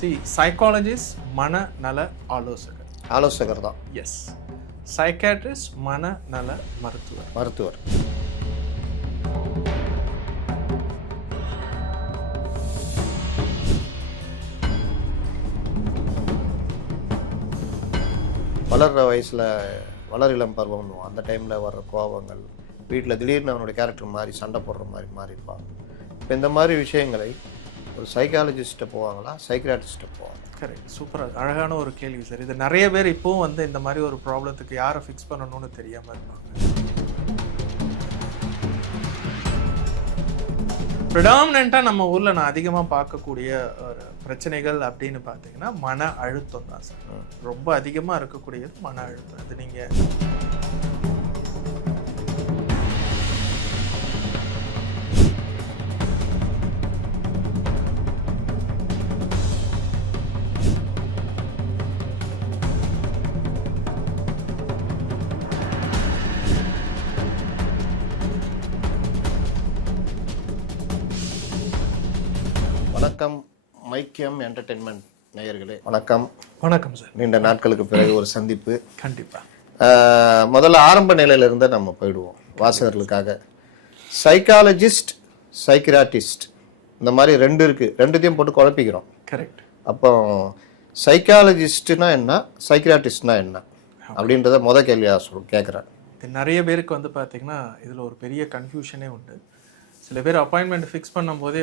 Psychologist மனநல ஆலோசகர் தான். எஸ். சைக்காட்ரிஸ்ட் மனநல மருத்துவர். வளர்கிற வயசில் இளம் பருவம், அந்த டைமில் வர்ற கோபங்கள், வீட்டில் திடீர்னு அவனுடைய கேரக்டர் மாறி சண்டை போடுற மாதிரி மாறியிருப்பாங்க. இப்போ இந்த மாதிரி விஷயங்களை ஒரு சைக்காலஜிஸ்ட்டை போவாங்களா, சைக்கியாட்ரிஸ்ட்டை போவாங்க? கரெக்ட், சூப்பராக அழகான ஒரு கேள்வி சார். இது நிறைய பேர் இப்போவும் இந்த மாதிரி ஒரு ப்ராப்ளத்துக்கு யாரை ஃபிக்ஸ் பண்ணணும்னு தெரியாமல் இருப்பாங்க. ப்ரிடாமினெண்ட்டாக நம்ம ஊரில் நான் அதிகமாக பார்க்கக்கூடிய ஒரு பிரச்சனைகள் அப்படின்னு பார்த்தீங்கன்னா மன அழுத்தம் தான் சார். ரொம்ப அதிகமாக இருக்கக்கூடியது மன அழுத்தம். அது நீங்கள் வணக்கம் மைக்கியம் என்டர்டெயின்மெண்ட் நேயர்களே, வணக்கம். வணக்கம் சார். நீண்ட நாட்களுக்கு பிறகு ஒரு சந்திப்பு. கண்டிப்பாக. முதல்ல ஆரம்ப நிலையிலிருந்து நம்ம போயிடுவோம் வாசகர்களுக்காக. சைக்காலஜிஸ்ட், சைக்கியாட்ரிஸ்ட் இந்த மாதிரி ரெண்டு இருக்குது, ரெண்டுத்தையும் போட்டு குழப்பிக்கிறோம். கரெக்ட். அப்போ சைக்காலஜிஸ்ட்னா என்ன, சைக்கியாட்ரிஸ்ட்னா என்ன அப்படின்றத கேள்வியாக கேட்குறேன். நிறைய பேருக்கு பார்த்தீங்கன்னா இதில் ஒரு பெரிய கன்ஃபியூஷனே உண்டு. சில பேர் அப்பாயின்மெண்ட் ஃபிக்ஸ் பண்ணும்போதே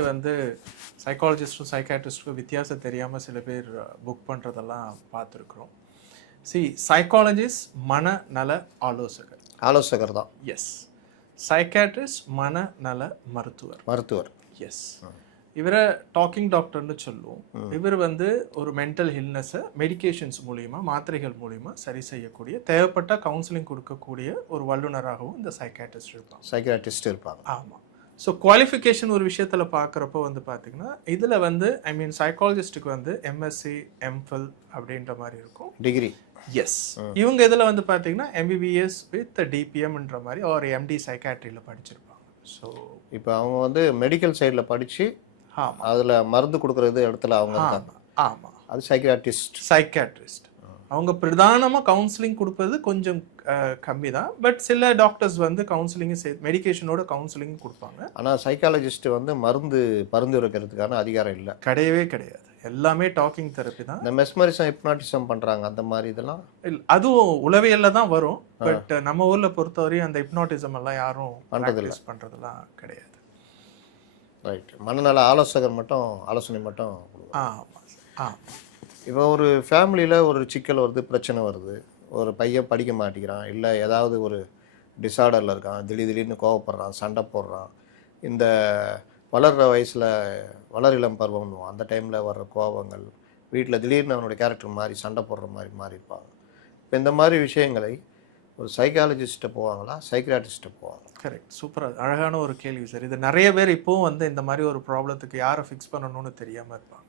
சைக்காலஜிஸ்ட்டும் சைக்காட்ரிஸ்ட்டும் வித்தியாசம் தெரியாமல் சில பேர் புக் பண்ணுறதெல்லாம் பார்த்துருக்குறோம். சைக்காலஜிஸ்ட் மனநல ஆலோசகர் தான். எஸ். சைக்காட்ரிஸ்ட் மனநல மருத்துவர். எஸ். இவரை டாக்கிங் டாக்டர்னு சொல்லுவோம். இவர் ஒரு மென்டல் ஹில்னஸை மெடிகேஷன்ஸ் மூலிமா, மாத்திரைகள் மூலிமா சரி செய்யக்கூடிய, தேவைப்பட்ட கவுன்சிலிங் கொடுக்கக்கூடிய ஒரு வல்லுநராகவும் இந்த சைக்காட்ரிஸ்ட் இருப்பாங்க. ஆமாம். ஸோ குவாலிஃபிகேஷன் ஒரு விஷயத்தில் பார்க்குறப்போ பார்த்தீங்கன்னா இதில் சைக்காலஜிஸ்ட்டுக்கு எம்எஸ்சி, எம்ஃபில் அப்படின்ற மாதிரி இருக்கும் டிகிரி. எஸ். இவங்க இதில் பார்த்தீங்கன்னா எம்பிபிஎஸ் வித் டிபிஎம்ன்ற மாதிரி ஒரு எம்டி சைக்காட்ரியில் படிச்சிருப்பாங்க. ஸோ இப்போ அவங்க மெடிக்கல் சைடில் படித்து அதில் மருந்து கொடுக்குறது இடத்துல அவங்க. ஆமாம், அது சைக்கியாட்ரிஸ்ட். அவங்க பிரதானமாக கவுன்சிலிங் கொடுப்பது கொஞ்சம் கம்மி தான். பட் சில டாக்டர்ஸ் கவுன்சிலிங்கும் மெடிக்கேஷனோட கவுன்சிலிங் கொடுப்பாங்க. ஆனால் சைக்காலஜிஸ்ட் மருந்து பரிந்துரைக்கிறதுக்கான அதிகாரம் இல்லை, கிடையவே கிடையாது. எல்லாமே டாக்கிங் தெரப்பி தான். இந்த மெஸ்மரிசம், ஹிப்னாட்டிசம் பண்ணுறாங்க, அந்த மாதிரி இதெல்லாம் இல்லை. அதுவும் உளவியலில் தான் வரும். பட் நம்ம ஊரில் பொறுத்தவரையும் அந்த ஹிப்னாட்டிசம் எல்லாம் யாரும் பண்ணுறதெல்லாம் கிடையாது. ரைட். மனநல ஆலோசகர் மட்டும் ஆலோசனை மட்டும். ஆமாம். இப்போ ஒரு ஃபேமிலியில் ஒரு சிக்கல் வருது, பிரச்சனை வருது, ஒரு பையன் படிக்க மாட்டேங்கிறான், இல்லை ஏதாவது ஒரு டிஸார்டரில் இருக்கான், திடீர்னு கோவப்படுறான், சண்டை போடுறான். இந்த வளர்கிற வயசில் இளம் பருவம், அந்த டைமில் வர்ற கோபங்கள், வீட்டில் திடீர்னு அவனுடைய கேரக்டர் மாறி சண்டை போடுற மாதிரி மாறியிருப்பாங்க. இப்போ இந்த மாதிரி விஷயங்களை ஒரு சைக்காலஜிஸ்ட்டை போவாங்களா, சைக்கியாட்ரிஸ்ட்டை போவாங்க? கரெக்ட், சூப்பராக அழகான ஒரு கேள்வி சார். இது நிறைய பேர் இப்போவும் இந்த மாதிரி ஒரு ப்ராப்ளத்துக்கு யாரை ஃபிக்ஸ் பண்ணணும்னு தெரியாமல் இருப்பாங்க.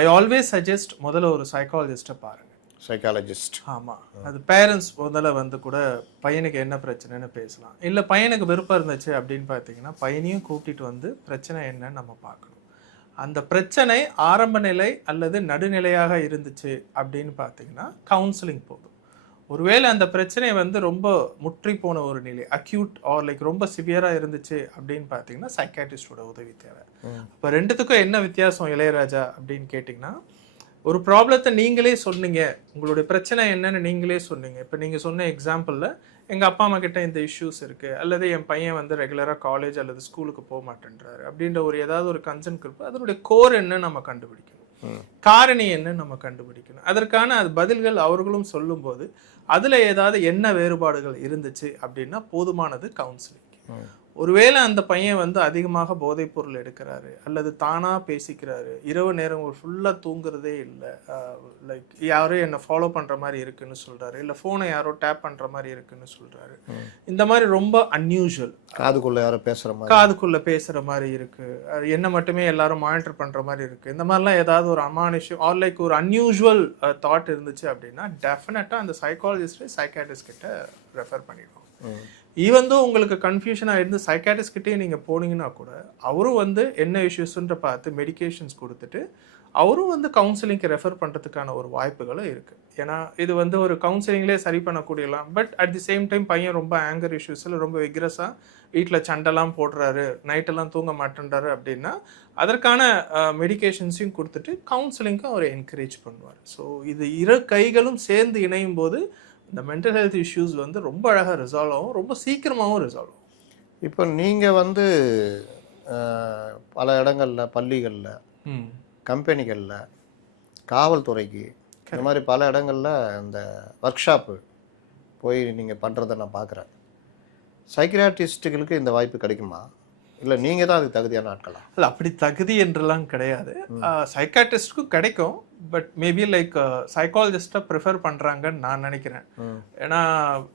ஐ ஆல்வேஸ் சஜஸ்ட் முதல்ல ஒரு சைக்காலஜிஸ்ட்டை பாருங்கள். சைக்காலஜிஸ்ட். ஆமாம். அது பேரண்ட்ஸ் முதல்ல கூட பையனுக்கு என்ன பிரச்சனைன்னு பேசலாம். இல்லை பையனுக்கு விருப்பம் இருந்துச்சு அப்படின்னு பார்த்தீங்கன்னா பையனையும் கூப்பிட்டு பிரச்சனை என்னன்னு நம்ம பார்க்கணும். அந்த பிரச்சனை ஆரம்ப நிலை அல்லது நடுநிலையாக இருந்துச்சு அப்படின்னு பார்த்தீங்கன்னா கவுன்சிலிங் போதும். ஒருவேளை அந்த பிரச்சனை ரொம்ப முற்றி போன ஒரு நிலை, அக்யூட் ஆர் ரொம்ப சிவியராக இருந்துச்சு அப்படின்னு பார்த்தீங்கன்னா சைக்காட்ரிஸ்டோட உதவி தேவை. இப்போ ரெண்டுத்துக்கும் என்ன வித்தியாசம் இளையராஜா அப்படின்னு கேட்டிங்கன்னா, ஒரு ப்ராப்ளத்தை நீங்களே சொன்னீங்க, உங்களுடைய பிரச்சனை என்னன்னு நீங்களே சொன்னீங்க. இப்போ நீங்கள் சொன்ன எக்ஸாம்பிளில் எங்கள் அப்பா அம்மா கிட்ட இந்த இஷ்யூஸ் இருக்குது, அல்லது என் பையன் ரெகுலராக காலேஜ் அல்லது ஸ்கூலுக்கு போக மாட்டேன்றாரு அப்படின்ற ஏதாவது ஒரு கன்சர்ன் இருப்போம். அதனுடைய கோர் என்ன நம்ம கண்டுபிடிக்கணும், காரணி என்ன நம்ம கண்டுபிடிக்கணும். அதற்கான அது பதில்கள் அவர்களும் சொல்லும்போது அதில் ஏதாவது என்ன வேறுபாடுகள் இருந்துச்சு அப்படின்னா போதுமானது கவுன்சிலிங். ஒருவேளை அந்த பையன் அதிகமாக போதைப் பொருள் எடுக்கிறாரு, அல்லது தானாக பேசிக்கிறாரு, இரவு நேரம் ஃபுல்லாக தூங்குறதே இல்லை, லைக் யாரோ என்னை ஃபாலோ பண்ணுற மாதிரி இருக்குன்னு சொல்கிறாரு, இல்லை ஃபோனை யாரோ டேப் பண்ணுற மாதிரி இருக்குன்னு சொல்கிறாரு. இந்த மாதிரி ரொம்ப அன்யூஷுவல், காதுக்குள்ளே பேசுகிற மாதிரி இருக்குது, என்ன மட்டுமே எல்லாரும் மானிட்டர் பண்ணுற மாதிரி இருக்குது, இந்த மாதிரிலாம் ஏதாவது ஒரு அமானுஷம் ஆர் லைக் ஒரு அன்யூஷுவல் தாட் இருந்துச்சு அப்படின்னா டெஃபினட்டாக அந்த சைக்காலஜிஸ்ட்டு சைக்காட்ரிஸ்ட் கிட்ட ரெஃபர் பண்ணிடுவோம். ஈவன் தோ உங்களுக்கு கன்ஃபியூஷனாக இருந்து சைக்காட்ரிஸ்ட் கிட்டே நீங்கள் போனீங்கன்னா கூட அவரும் என்ன இஷ்யூஸ்ன்ற பார்த்து மெடிகேஷன்ஸ் கொடுத்துட்டு அவரும் வந்து கவுன்சிலிங்க்கு ரெஃபர் பண்ணுறதுக்கான ஒரு வாய்ப்புகளும் இருக்குது. ஏன்னா இது வந்து ஒரு கவுன்சிலிங்லேயே சரி பண்ணக்கூடியலாம். But at the same time பையன் ரொம்ப ஆங்கர் இஷ்யூஸில் ரொம்ப விக்ரஸாக வீட்டில் சண்டைலாம் போடுறாரு, நைட்டெல்லாம் தூங்க மாட்டேன்றாரு அப்படின்னா அதற்கான மெடிகேஷன்ஸையும் கொடுத்துட்டு கவுன்சிலிங்க்கும் அவர் என்கரேஜ் பண்ணுவார். ஸோ இது இரு கைகளும் சேர்ந்து இணையும் போது இந்த மென்டல் ஹெல்த் இஷ்யூஸ் வந்து ரொம்ப அழகாக ரிசால்வ் ஆகும், ரொம்ப சீக்கிரமாகவும் ரிசால்வ் ஆகும். இப்போ நீங்கள் வந்து பல இடங்களில், பள்ளிகளில், கம்பெனிகளில், காவல்துறைக்கு இந்த மாதிரி பல இடங்களில் இந்த ஒர்க் ஷாப்பு போய் நீங்கள் பண்ணுறதை நான் பார்க்குறேன். சைக்கியாட்ரிஸ்ட்டுகளுக்கு இந்த வாய்ப்பு கிடைக்குமா, இல்லை நீங்கள் தான் அதுக்கு தகுதியான ஆட்களா? இல்லை, அப்படி தகுதி என்றெல்லாம் கிடையாது. சைக்காட்ரிஸ்டுக்கும் கிடைக்கும், பட் மேபி லைக் சைக்காலஜிஸ்ட்டை ப்ரிஃபர் பண்ணுறாங்கன்னு நான் நினைக்கிறேன். ஏன்னா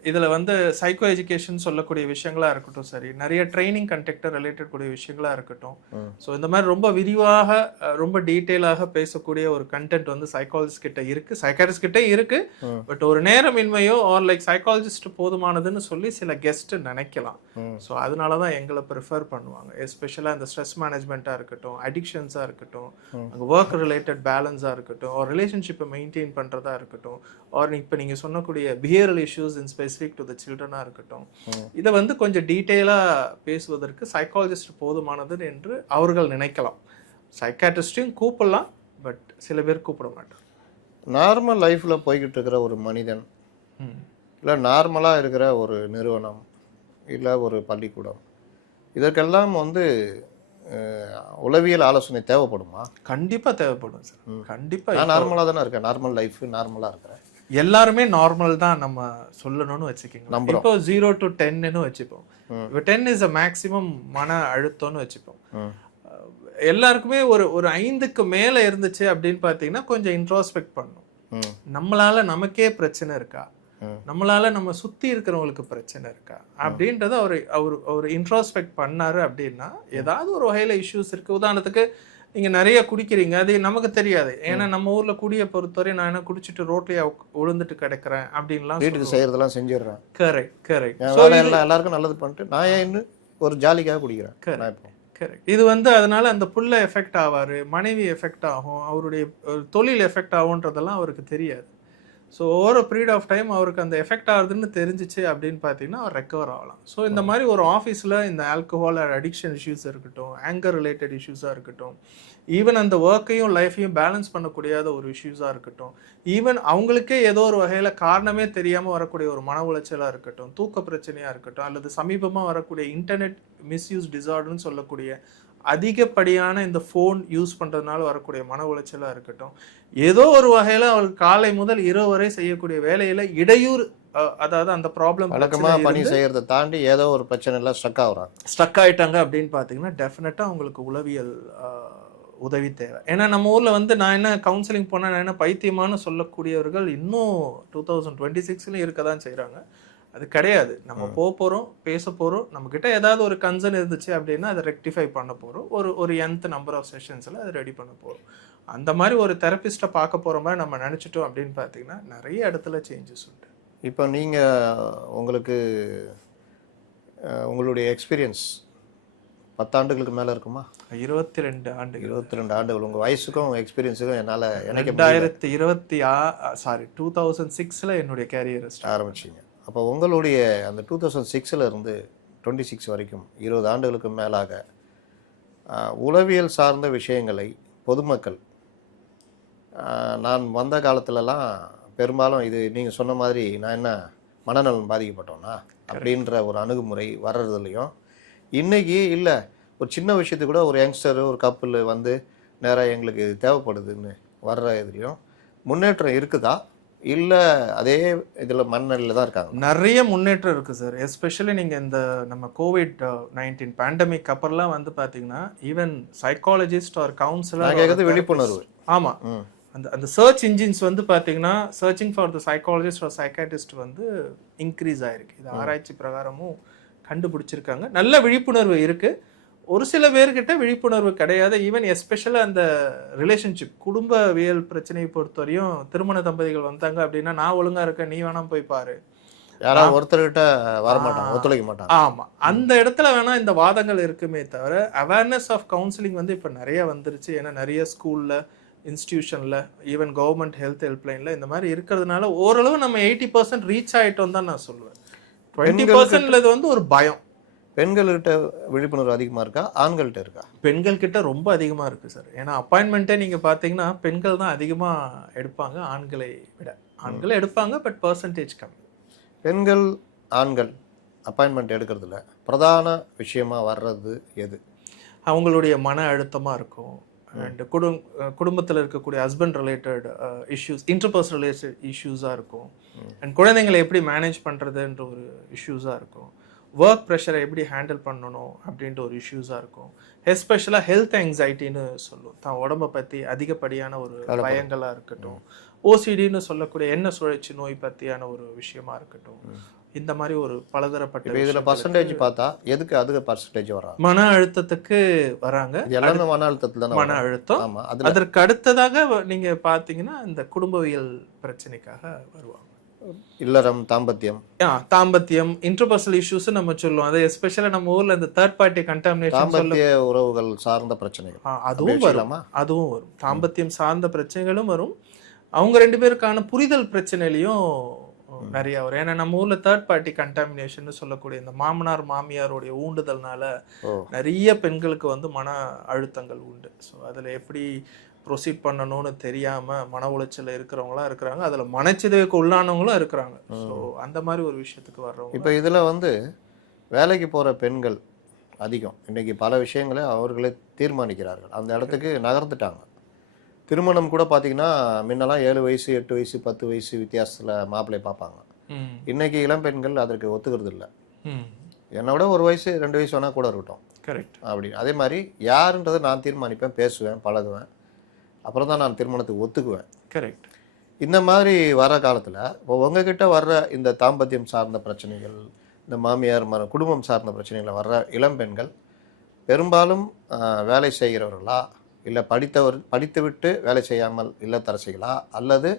இதில் வந்து சைக்கோ எஜுகேஷன் சொல்லக்கூடிய விஷயங்களாக இருக்கட்டும், சரி, நிறைய ட்ரைனிங் கண்டெக்டர் ரிலேட்டட் கூடிய விஷயங்களாக இருக்கட்டும். ஸோ இந்த மாதிரி ரொம்ப விரிவாக ரொம்ப டீட்டெயிலாக பேசக்கூடிய ஒரு கண்டென்ட் வந்து சைக்காலஜிஸ்ட் கிட்ட இருக்குது, சைக்காட்ரிஸ்ட் கிட்டே இருக்குது. பட் ஒரு நேரமின்மையோ ஆர் லைக் சைக்காலஜிஸ்ட் போதுமானதுன்னு சொல்லி சில கெஸ்ட் நினைக்கலாம். ஸோ அதனால தான் எங்களை ப்ரிஃபர் பண்ணுவாங்க. எஸ்பெஷலாக இந்த ஸ்ட்ரெஸ் மேனேஜ்மெண்ட்டாக இருக்கட்டும், அடிக்ஷன்ஸாக இருக்கட்டும், ஒர்க் ரிலேட்டட் பேலன்ஸாக இருக்கட்டும், ஒரு ரிலேஷன்ஷிப்பை மெயின்டைன் பண்ணுறதா இருக்கட்டும், ஆர் இப்போ நீங்கள் சொன்னக்கூடிய behavioural issues in specific to the சில்ட்ரனாக இருக்கட்டும், இதை வந்து கொஞ்சம் டீட்டெயிலாக பேசுவதற்கு சைக்காலஜிஸ்ட் போதுமானது என்று அவர்கள் நினைக்கலாம். சைக்காட்ரிஸ்டையும் கூப்பிடலாம், பட் சில பேர் கூப்பிட மாட்டாங்க. நார்மல் லைஃப்பில் போய்கிட்டு இருக்கிற ஒரு மனிதன், இல்லை நார்மலாக இருக்கிற ஒரு நிறுவனம், இல்லை ஒரு பள்ளிக்கூடம், இதற்கெல்லாம் வந்து உளவியல் ஆலோசனை தேவைப்படுமா? கண்டிப்பாக தேவைப்படும் சார். கண்டிப்பாக. நான் நார்மலாக தானே இருக்கேன், நார்மல் லைஃப் நார்மலாக இருக்கிறேன். எல்லாருமே நார்மல் தான் நம்ம சொல்லணும்னு வச்சுக்கோங்க. இப்போ 0 to 10ன்னு வச்சுப்போம். இப்போ 10 இஸ் அ மேக்ஸிமம் மன அழுத்தம்னு வச்சுப்போம். எல்லாருக்குமே ஒரு 5க்கு மேலே இருந்துச்சு அப்படின்னு பார்த்தீங்கன்னா கொஞ்சம் இன்ட்ரோஸ்பெக்ட் பண்ணணும். நம்மளால நமக்கே பிரச்சனை இருக்கா, நம்மளால நம்ம சுத்தி இருக்கிறவங்களுக்கு பிரச்சனை இருக்கா அப்படின்றத அவர் இன்ட்ரோஸ்பெக்ட் பண்ணாரு அப்படின்னா ஏதாவது ஒரு வகையில இஷ்யூஸ் இருக்கு. உதாரணத்துக்கு நீங்க நிறைய குடிக்கிறீங்க, அது நமக்கு தெரியாது. ஏன்னா நம்ம ஊர்ல குடியை பொறுத்தவரை நான் என்ன குடிச்சிட்டு ரோட்லயே விழுந்துட்டு கிடக்குறேன் அப்படின்லாம் வீட்டுக்கு செய்யறதெல்லாம் செஞ்சிடுறேன். கரெக்ட். எல்லாருக்கும் நல்லது பண்ணிட்டு நான் ஏன் ஒரு ஜாலிக்காக குடிக்கிறேன். கரெக்ட். இது வந்து அதனால அந்த புள்ள எஃபெக்ட் ஆவாரு, மனைவி எஃபெக்ட் ஆகும், அவருடைய தொழில் எஃபெக்ட் ஆகுன்றதெல்லாம் அவருக்கு தெரியாது. So over period of time அவருக்கு அந்த எஃபெக்ட் ஆகுதுன்னு தெரிஞ்சிச்சு அப்படின்னு பார்த்தீங்கன்னா அவர் ரெக்கவர் ஆகலாம். ஸோ இந்த மாதிரி ஒரு ஆஃபீஸில் இந்த ஆல்கஹால் அடிக்ஷன் இஷ்யூஸ் இருக்கட்டும், ஆங்கர் ரிலேட்டட் இஷ்யூஸாக இருக்கட்டும், ஈவன் அந்த ஒர்க்கையும் லைஃப்பையும் பேலன்ஸ் பண்ணக்கூடியாத ஒரு இஷ்யூஸாக இருக்கட்டும், ஈவன் அவங்களுக்கே ஏதோ ஒரு வகையில் காரணமே தெரியாமல் வரக்கூடிய ஒரு மன உளைச்சலாக இருக்கட்டும், தூக்க பிரச்சனையாக இருக்கட்டும், அல்லது சமீபமாக வரக்கூடிய இன்டர்நெட் மிஸ்யூஸ் டிசார்டர்னு சொல்லக்கூடிய அதிகப்படியான இந்த ஃபோன் யூஸ் பண்ணுறதுனால வரக்கூடிய மன உளைச்சலாக இருக்கட்டும், ஏதோ ஒரு வகையில் அவருக்கு காலை முதல் இரவு வரை செய்யக்கூடிய வேலையில் இடையூறு, அதாவது அந்த ப்ராப்ளம் வழக்கமாக பணி செய்யறதை தாண்டி ஏதோ ஒரு பிரச்சனைலாம் ஸ்ட்ரக் ஆகிட்டாங்க அப்படின்னு பார்த்தீங்கன்னா டெஃபினட்டாக அவங்களுக்கு உளவியல் உதவி தேவை. ஏன்னா நம்ம ஊரில் வந்து நான் என்ன கவுன்சிலிங் போனால் நான் என்ன பைத்தியமானு சொல்லக்கூடியவர்கள் இன்னும் 2026 இருக்க தான் செய்கிறாங்க. அது கிடையாது. நம்ம போகிறோம், பேச போகிறோம், நம்மக்கிட்ட ஏதாவது ஒரு கன்சர்ன் இருந்துச்சு அப்படின்னா அதை ரெக்டிஃபை பண்ண போகிறோம். ஒரு nth நம்பர் ஆஃப் செஷன்ஸில் அதை ரெடி பண்ண போகிறோம். அந்த மாதிரி ஒரு தெரப்பிஸ்ட்டை பார்க்க போகிற மாதிரி நம்ம நினச்சிட்டோம் அப்படின்னு பார்த்தீங்கன்னா நிறைய இடத்துல சேஞ்சஸ் உண்டு. இப்போ நீங்கள் உங்களுக்கு உங்களுடைய எக்ஸ்பீரியன்ஸ் 10 ஆண்டுகளுக்கு மேலே இருக்குமா? 22 ஆண்டுகள். 22 ஆண்டுகள். உங்கள் வயசுக்கும் உங்கள் எக்ஸ்பீரியன்ஸுக்கும் என்னால் எனக்கு 2006 என்னுடைய கேரியர் ஆரம்பிச்சிங்க. அப்போ உங்களுடைய அந்த 2006 இருந்து 26 வரைக்கும் 20 ஆண்டுகளுக்கு மேலாக உளவியல் சார்ந்த விஷயங்களை பொதுமக்கள், நான் வந்த காலத்துலலாம் பெரும்பாலும் இது நீங்கள் சொன்ன மாதிரி நான் என்ன மனநலன் பாதிக்கப்பட்டோன்னா அப்படின்ற ஒரு அணுகுமுறை வர்றதுலையும், இன்றைக்கி இல்லை ஒரு சின்ன விஷயத்துக்கு கூட ஒரு யங்ஸ்டர் ஒரு கப்பல் வந்து நேராக எங்களுக்கு இது தேவைப்படுதுன்னு வர்ற இதுலேயும் முன்னேற்றம் இருக்குதா, இல்லை அதே இதில் மனநிலையில் தான் இருக்காங்க? நிறைய முன்னேற்றம் இருக்குது சார். எஸ்பெஷலி நீங்கள் இந்த நம்ம COVID-19 பேண்டமிக் அப்புறம்லாம் வந்து பார்த்தீங்கன்னா ஈவன் சைக்காலஜிஸ்ட் ஆர் கவுன்சிலர் விழிப்புணர்வு. ஆமாம், அந்த சர்ச் இன்ஜின்ஸ் வந்து பார்த்தீங்கன்னா searching for the psychologist or psychiatrist வந்து இன்க்ரீஸ் ஆகிருக்கு. இது ஆராய்ச்சி பிரகாரமும் கண்டுபிடிச்சிருக்காங்க. நல்ல விழிப்புணர்வு இருக்குது. ஒரு சில பேர்கிட்ட விழிப்புணர்வு கிடையாது. ஈவன் எஸ்பெஷலாக அந்த ரிலேஷன்ஷிப் குடும்பவியல் பிரச்சனையை பொறுத்தவரையும் திருமண தம்பதிகள் வந்தாங்க அப்படின்னா நான் ஒழுங்காக இருக்கேன், நீ வேணாம் போய் பாரு, யாராவது ஒருத்தர்கிட்ட வரமாட்டாங்க, ஒத்துழைக்க மாட்டாங்க. ஆமாம், அந்த இடத்துல வேணா இந்த வாதங்கள் இருக்குமே தவிர அவேர்னஸ் ஆஃப் கவுன்சிலிங் வந்து இப்போ நிறைய வந்துருச்சு. ஏன்னா நிறைய ஸ்கூலில் இன்ஸ்டிடியூஷனில் ஈவன் கவர்மெண்ட் ஹெல்த் ஹெல்ப்லைனில் இந்த மாதிரி இருக்கிறதுனால ஓரளவு நம்ம 80% ரீச் ஆகிட்டோம் தான் நான் சொல்லுவேன். 20% வந்து ஒரு பயம். பெண்கள்கிட்ட விழிப்புணர்வு அதிகமாக இருக்கா, ஆண்கள்கிட்ட இருக்கா? பெண்கள் கிட்ட ரொம்ப அதிகமாக இருக்குது சார். ஏன்னா அப்பாயின்மெண்ட்டே நீங்கள் பார்த்தீங்கன்னா பெண்கள் தான் அதிகமாக எடுப்பாங்க ஆண்களை விட. ஆண்கள் எடுப்பாங்க, பட் பர்சன்டேஜ் கம்மி. பெண்கள் ஆண்கள் அப்பாயின்மெண்ட் எடுக்கிறதுல பிரதான விஷயமா வர்றது எது? அவங்களுடைய மன அழுத்தமாக இருக்கும். அண்ட் குடும்பத்தில் இருக்கக்கூடிய husband related issues, interpersonal related இஷ்யூஸாக இருக்கும். அண்ட் குழந்தைங்களை எப்படி மேனேஜ் பண்ணுறதுன்ற ஒரு இஷ்யூஸாக இருக்கும். ஒர்க் ப்ரெஷரை எப்படி ஹேண்டில் பண்ணணும் அப்படின்ற ஒரு இஷ்யூஸாக இருக்கும். எஸ்பெஷலாக ஹெல்த் ஆங்ஸைட்டின்னு சொல்லும், தான் உடம்பை பற்றி அதிகப்படியான ஒரு பயங்களாக இருக்கட்டும். ஓசிடின்னு சொல்லக்கூடிய எண்ணெய் சுழற்சி நோய் பற்றியான ஒரு விஷயமா இருக்கட்டும். இந்த மாதிரி ஒரு பலதரப்பட்ட இதில் பர்சன்டேஜ் பார்த்தா எதுக்கு அதிக பர்சன்டேஜ் வராங்க? மன அழுத்தத்துக்கு வராங்க. எல்லாமே மன அழுத்தத்தில் மன அழுத்தம். அதற்கு அடுத்ததாக நீங்க பாத்தீங்கன்னா இந்த குடும்பவியல் பிரச்சனைக்காக வருவாங்க. இல்லறம், தாம்பத்தியம், தாம்பத்தியம், இன்டர்பர்சனல் இஷ்யூஸ் நம்ம சொல்லுவோம். அது எஸ்பெஷலா நம்ம ஊர்ல இந்த தேர்ட் பார்ட்டி கண்டாமினேஷன், தாம்பத்திய உறவுகள் சார்ந்த பிரச்சனைகள் அதுவும் வரும். அதுவும் வரும். தாம்பத்தியம் சார்ந்த பிரச்சனைகளும் வரும். அவங்க 2 பேருக்கான புரிதல் பிரச்சனையிலையும் நிறைய வரும். ஏன்னா நம்ம ஊர்ல தேர்ட் பார்ட்டி கண்டாமினேஷன் சொல்லக்கூடிய இந்த மாமனார் மாமியாருடைய ஊண்டுதல்னால நிறைய பெண்களுக்கு வந்து மன அழுத்தங்கள் உண்டு. ஸோ அதுல எப்படி ப்ரொசீட் பண்ணணும்னு தெரியாம மன உளைச்சல் இருக்கிறவங்களா இருக்கிறாங்க. அதுல மனச்சிதைவுக்கு உள்ளானவங்களும் இருக்கிறாங்க. ஸோ அந்த மாதிரி ஒரு விஷயத்துக்கு வர்றவங்க. இப்போ இதுல வந்து வேலைக்கு போற பெண்கள் அதிகம். இன்னைக்கு பல விஷயங்களை அவர்களே தீர்மானிக்கிறார்கள், அந்த இடத்துக்கு நகர்ந்துட்டாங்க. திருமணம் கூட பார்த்தீங்கன்னா முன்னெல்லாம் 7 வயசு 8 வயசு 10 வயசு வித்தியாசத்தில் மாப்பிள்ளை பார்ப்பாங்க. இன்னைக்கு இளம் பெண்கள் அதற்கு ஒத்துக்கிறது இல்லை. என்னோட 1 வயசு 2 வயசு வேணால் கூட இருக்கட்டும், கரெக்ட் அப்படி. அதே மாதிரி யாருன்றதை நான் தீர்மானிப்பேன், பேசுவேன், பழகுவேன், அப்புறம் தான் நான் திருமணத்துக்கு ஒத்துக்குவேன். கரெக்ட். இந்த மாதிரி வர காலத்தில் இப்போ உங்ககிட்ட வர்ற இந்த தாம்பத்தியம் சார்ந்த பிரச்சனைகள், இந்த மாமியார் குடும்பம் சார்ந்த பிரச்சனைகளை வர்ற இளம் பெண்கள் பெரும்பாலும் வேலை செய்கிறவர்களா, இல்லை படித்துவிட்டு வேலை செய்யாமல் இல்லத்தரசிகளா, அல்லது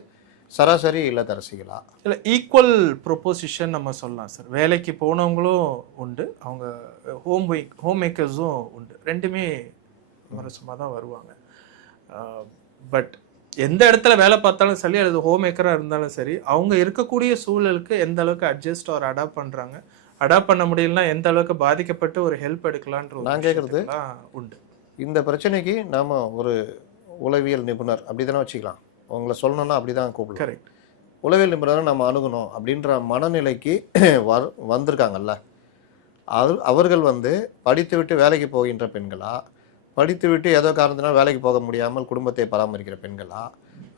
சராசரி இல்லத்தரசிகளா? இல்லை, ஈக்குவல் ப்ரொப்போசிஷன் நம்ம சொல்லலாம் சார். வேலைக்கு போனவங்களும் உண்டு, அவங்க ஹோம் மேக்கர்ஸும் உண்டு. 2மே மரசமாக தான் வருவாங்க. பட் எந்த இடத்துல வேலை பார்த்தாலும் சரி, அல்லது ஹோம் மேக்கராக இருந்தாலும் சரி, அவங்க இருக்கக்கூடிய சூழலுக்கு எந்த அளவுக்கு அட்ஜஸ்ட் ஆர் அடாப்ட் பண்ணுறாங்க, அடாப்ட் பண்ண முடியலன்னா எந்த அளவுக்கு பாதிக்கப்பட்டு ஒரு ஹெல்ப் எடுக்கலான்ற நான் கேட்குறது உண்டு. இந்த பிரச்சனைக்கு நாம் ஒரு உளவியல் நிபுணர் அப்படி தானே வச்சுக்கலாம், உங்களை சொல்லணும்னா அப்படி தான் கூப்பிடலாம். கரெக்ட். உளவியல் நிபுணரை நம்ம அணுகணும் அப்படின்ற மனநிலைக்கு வந்திருக்காங்கல்ல, அவர்கள் வந்து படித்துவிட்டு வேலைக்கு போகின்ற பெண்களா, படித்துவிட்டு ஏதோ காரணத்தினால் வேலைக்கு போக முடியாமல் குடும்பத்தை பராமரிக்கிற பெண்களா,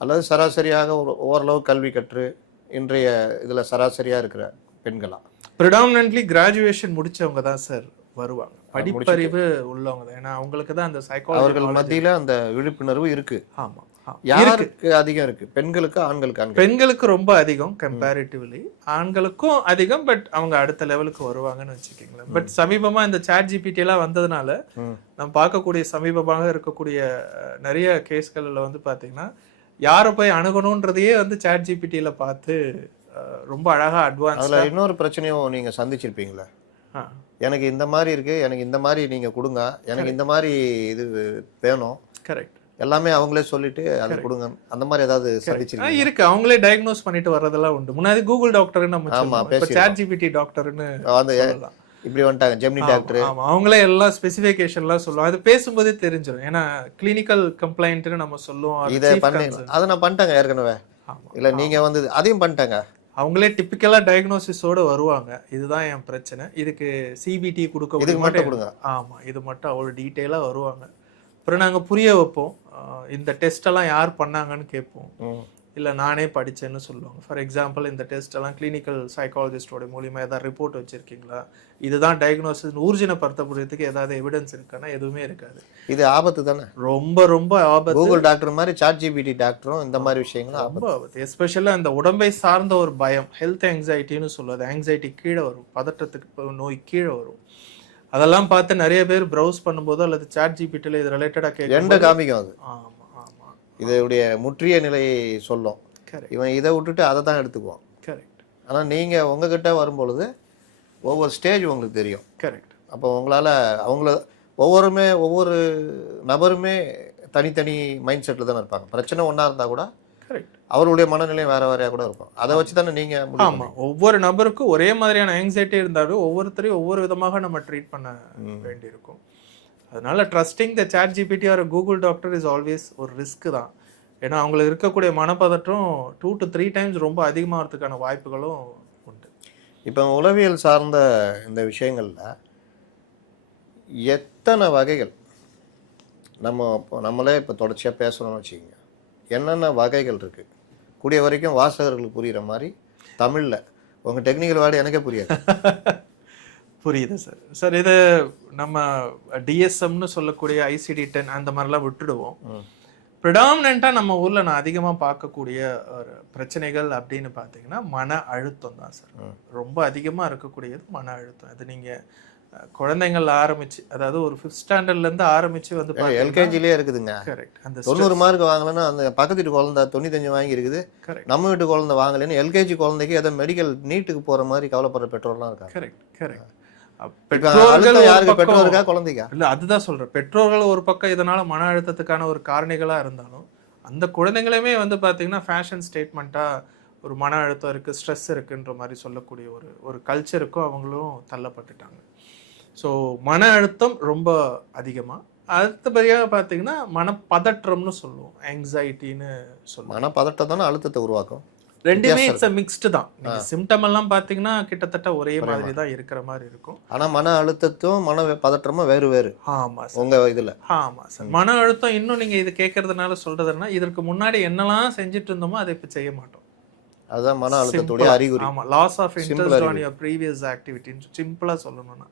அல்லது சராசரியாக ஓரளவு கல்வி கற்று இன்றைய இதில் சராசரியாக இருக்கிற பெண்களா? ப்ரிடாமினன்ட்லி கிராஜுவேஷன் முடிச்சவங்க தான் சார் வருவாங்க, படிப்பறிவு உள்ளவங்க தான். ஏன்னா அவங்களுக்கு தான் அந்த சைக்காலஜி, அவர்கள் மத்தியில அந்த விழிப்புணர்வு இருக்கு. ஆமா, யாருக்கு அதிகம் இருக்கு? பெண்களுக்கு, ஆண்களுக்கு? பெண்களுக்கு ரொம்ப அதிகம் கம்பேரிட்டிவ்லி, ஆண்களுக்கும் அதிகம். பட் அவங்க அடுத்த லெவலுக்கு வருவாங்கன்னு வச்சுக்கீங்களேன். பட் சமீபமா இந்த சாட் ஜிபிடி எல்லாம் வந்ததுனால நம்ம பார்க்கக்கூடிய சமீபமாக இருக்கக்கூடிய நிறைய கேஸ்கள்ல வந்து பாத்தீங்கன்னா யாரை போய் அணுகணும்ன்றதையே வந்து சாட் ஜிபிடியில பார்த்து ரொம்ப அழகா அட்வான்ஸ். அதுல இன்னொரு பிரச்சனையும் நீங்க சந்திச்சிருப்பீங்களா? எனக்கு இந்த மாதிரி இருக்கு, எனக்கு இந்த மாதிரி நீங்க கொடுங்க, எனக்கு இந்த மாதிரி இது வேணும், கரெக்ட், எல்லாமே அவங்களே சொல்லிட்டு அதை கொடுங்க, அந்த மாதிரி ஏதாவது சந்திச்சிருக்கீங்க? இருக்கு, அவங்களே டயக்னோஸ் பண்ணிட்டு வர்றதெல்லாம் உண்டு. முன்னாடி கூகுள் டாக்டர்னு நம்ம சொல்லுவோம், சாட் ஜிபிடி டாக்டர்னு வந்து இப்படி வந்துட்டாங்க, ஜெமினி டாக்டர். ஆமா, அவங்களே எல்லாம் ஸ்பெசிஃபிகேஷன்லாம் சொல்லுவோம். அது பேசும்போதே தெரிஞ்சிடும். ஏன்னா கிளினிக்கல் கம்ப்ளைண்ட்னு நம்ம சொல்லுவோம். இதை பண்ணீங்க, அதை நான் பண்ணிட்டேங்க ஏற்கனவே, இல்ல நீங்க வந்து அதையும் பண்ணிட்டாங்க. அவங்களே டிப்பிக்கலா டயக்னோசிஸோட வருவாங்க, இதுதான் என் பிரச்சனை, இதுக்கு சிபிடி கொடுக்க கொடுங்க. ஆமா, இது மட்டும் அவ்வளோ டீட்டெயிலா வருவாங்க. அப்புறம் நாங்க புரிய வைப்போம், இந்த டெஸ்ட் எல்லாம் யார் பண்ணாங்கன்னு கேட்போம், இல்லை நானே படித்தேன்னு சொல்லுவாங்க. ஃபார் எக்ஸாம்பிள், இந்த டெஸ்ட் எல்லாம் கிளினிக்கல் சைக்காலஜிஸ்டோட மூலியமாக ஏதாவது ரிப்போர்ட் வச்சிருக்கீங்களா, இதுதான் டயக்னோசிஸ் ஊர்ஜினப்படுத்தப்படுறதுக்கு ஏதாவது எவிடன்ஸ் இருக்கான்னா எதுவுமே இருக்காது. இது ஆபத்து தானே, ரொம்ப ரொம்ப ஆபத்து. கூகுள் டாக்டர் மாதிரி சாட் ஜிபிடி டாக்டரும் இந்த மாதிரி விஷயங்களும் ரொம்ப ஆபத்து. எஸ்பெஷலாக அந்த உடம்பை சார்ந்த ஒரு பயம், ஹெல்த் ஆங்ஸைட்டின்னு சொல்லுவது, ஆங்ஸைட்டி கீழே வரும், பதட்டத்துக்கு நோய் கீழே வரும். அதெல்லாம் பார்த்து நிறைய பேர் ப்ரௌஸ் பண்ணும்போதோ அல்லது சாட் ஜிபிடியில் இது ரிலேட்டடாக கேட்க காமிக்கும். அது ஆமாம் ஆமாம், இதோடைய முற்றிய நிலையை சொல்லும். இவன் இதை விட்டுட்டு அதை தான் எடுத்துக்குவான். கரெக்ட். ஆனால் நீங்கள் உங்ககிட்ட வரும்பொழுது ஒவ்வொரு ஸ்டேஜ் உங்களுக்கு தெரியும். கரெக்ட். அப்போ உங்களால் ஒவ்வொரு நபருமே தனித்தனி மைண்ட் செட்டில் தானே இருப்பாங்க. பிரச்சனை ஒன்றா இருந்தால் கூட கரெக்ட். அவருடைய மனநிலை வேற வேறையாக கூட இருக்கும். அதை வச்சு தானே நீங்கள் ஆமா, ஒவ்வொரு நபருக்கும் ஒரே மாதிரியான ஆங்ஸைட்டி இருந்தாலும் ஒவ்வொருத்தரையும் ஒவ்வொரு விதமாக நம்ம ட்ரீட் பண்ண வேண்டியிருக்கும். அதனால trusting the Chat GPT or Google doctor is always ஒரு ரிஸ்க் தான். ஏன்னா அவங்களுக்கு இருக்கக்கூடிய மனப்பதற்றம் 2 to 3 times ரொம்ப அதிகமாகிறதுக்கான வாய்ப்புகளும் உண்டு. இப்போ உளவியல் சார்ந்த இந்த விஷயங்களில் எத்தனை வகைகள் நம்மளே இப்போ தொடர்ச்சியாக பேசணும்னு வச்சுக்கோங்க, என்னென்ன வகைகள் இருக்குது? கூடிய வரைக்கும் வாசகர்களுக்கு புரிகிற மாதிரி தமிழில். உங்கள் டெக்னிக்கல் வேர்டு எனக்கே புரியாது. புரியுது சார். சார் இது நம்ம டிஎஸ்எம்னு சொல்லக்கூடிய ICD-10 அந்த மாதிரிலாம் விட்டுடுவோம். ப்ரிடாமினெண்ட்டாக நம்ம ஊரில் நான் அதிகமாக பார்க்கக்கூடிய ஒரு பிரச்சனைகள் அப்படின்னு பார்த்தீங்கன்னா மன அழுத்தம் தான் சார். ரொம்ப அதிகமாக இருக்கக்கூடியது மன அழுத்தம். அது நீங்கள் குழந்தைங்கள் ஆரம்பிச்சு, அதாவது ஒரு 5th ஸ்டாண்டர்ட்லேருந்து ஆரம்பிச்சு வந்து எல்கேஜிலே இருக்குதுங்க. கரெக்ட். அந்த 90 மார்க் வாங்கலன்னா அந்த பக்கத்து வீட்டு குழந்தை 95 வாங்கி இருக்குது, நம்ம வீட்டு குழந்தை வாங்கலன்னு எல்கேஜி குழந்தைக்கு ஏதோ மெடிக்கல் நீட்டுக்கு போகிற மாதிரி கவலைப்படுற பெற்றோர்லாம் இருக்காங்க. Correct correct. பெற்றோருக்கா குழந்தைக்கா? இல்ல, அதுதான் சொல்றேன். பெற்றோர்கள் ஒரு பக்கம் இதனால மன அழுத்தத்துக்கான ஒரு காரணிகளா இருந்தாலும் அந்த குழந்தைங்களுமே வந்து பாத்தீங்கன்னா ஃபேஷன் ஸ்டேட்மெண்ட்டா ஒரு மன அழுத்தம் இருக்கு, ஸ்ட்ரெஸ் இருக்குன்ற மாதிரி சொல்லக்கூடிய ஒரு கல்ச்சருக்கும் அவங்களும் தள்ளப்பட்டுட்டாங்க. ஸோ மன அழுத்தம் ரொம்ப அதிகமா. அடுத்தபடியாக பார்த்தீங்கன்னா மனப்பதற்றம்னு சொல்லுவோம், ஆங்ஸைட்டின்னு சொல்லுவோம். மனப்பதட்டம் தானே அழுத்தத்தை உருவாக்கும். ரெண்டுமே இட்ஸ் மிக்ஸ்டு தான். நீங்க சிம்டம் எல்லாம் பாத்தீங்கன்னா கிட்டத்தட்ட ஒரே மாதிரி தான் இருக்கிற மாதிரி இருக்கும். ஆனா மன அழுத்தத்தும் மன பதற்றமும் வேறு வேறு. ஆமா சார். உங்க இதுல ஆமா சார். மன அழுத்தம் இன்னும் நீங்க இது கேட்கறதுனால சொல்றதுன்னா, இதற்கு முன்னாடி என்னெல்லாம் செஞ்சுட்டு இருந்தோமோ அதை இப்ப செய்ய மாட்டோம். அதுதான் மன அழுத்தத்துடைய அறிகுறி. ஆமா, loss of interest on your previous activity. சிம்பிளா சொல்லணும்னா